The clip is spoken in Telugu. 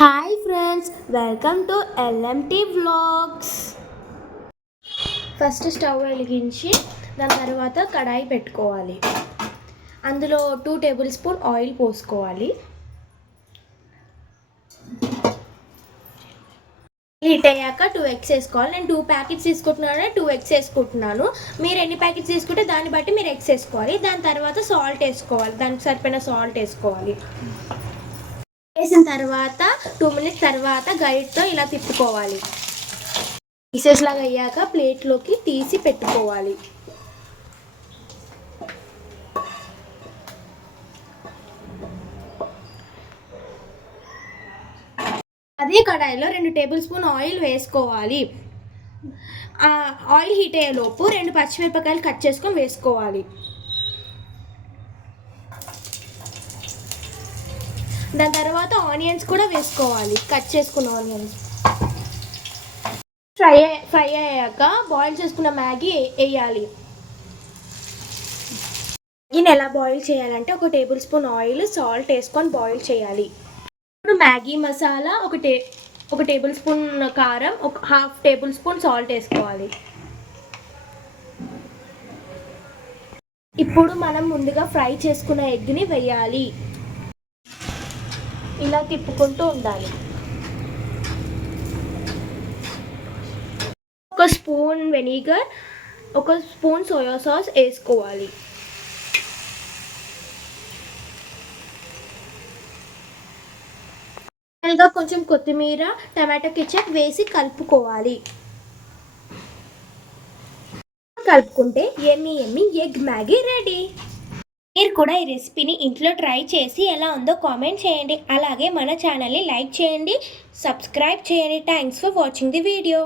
Hi friends, welcome to LMT vlogs. First stove వెలిగించి దాని తర్వాత కడాయి పెట్టుకోవాలి. అందులో 2 టేబుల్ స్పూన్ ఆయిల్ పోసుకోవాలి. హీట్ అయ్యాక 2 ఎగ్స్ వేసుకోవాలి. నేను 2 ప్యాకెట్స్ తీసుకుంటున్నాను, 2 ఎగ్స్ వేసుకుంటున్నాను. మీరు ఎన్ని ప్యాకెట్స్ తీసుకుంటే దాన్ని బట్టి మీరు ఎగ్స్ వేసుకోవాలి. దాని తర్వాత సాల్ట్ వేసుకోవాలి, దానికి సరిపోయిన సాల్ట్ వేసుకోవాలి. వేసిన తర్వాత 2 మినిట్స్ తర్వాత గరిటతో ఇలా తిప్పుకోవాలి. పీసెస్ లాగా అయ్యాక ప్లేట్లోకి తీసి పెట్టుకోవాలి. అదే కడాయిలో 2 టేబుల్ స్పూన్ ఆయిల్ వేసుకోవాలి. ఆయిల్ హీట్ అయ్యేలోపు 2 పచ్చిమిరపకాయలు కట్ చేసుకొని వేసుకోవాలి. దాని తర్వాత ఆనియన్స్ కూడా వేసుకోవాలి, కట్ చేసుకున్న ఆనియన్స్. ఫ్రై అయ్యాక బాయిల్ చేసుకున్న మ్యాగీ వేయాలి. మ్యాగీని ఎలా బాయిల్ చేయాలంటే 1 టేబుల్ స్పూన్ ఆయిల్, సాల్ట్ వేసుకొని బాయిల్ చేయాలి. ఇప్పుడు మ్యాగీ మసాలా, 1 టేబుల్ స్పూన్ కారం, 1/2 టేబుల్ స్పూన్ సాల్ట్ వేసుకోవాలి. ఇప్పుడు మనం ముందుగా ఫ్రై చేసుకున్న ఎగ్ని వేయాలి. ఇలా తిప్పుకుంటూ ఉండాలి. 1 spoon vinegar, 1 spoon soya sauce వేసుకోవాలి. కొంచెం కొత్తిమీర, టమాటో కెచప్ వేసి కలుపుకోవాలి. కలుపుకుంటే యమ్మీ ఎగ్ మ్యాగీ రెడీ. మీరు కూడా ఈ రెసిపీని ఇంట్లో ట్రై చేసి ఎలా ఉందో కామెంట్ చేయండి. అలాగే మన ఛానల్ని లైక్ చేయండి, సబ్స్క్రైబ్ చేయండి. Thanks for watching the video.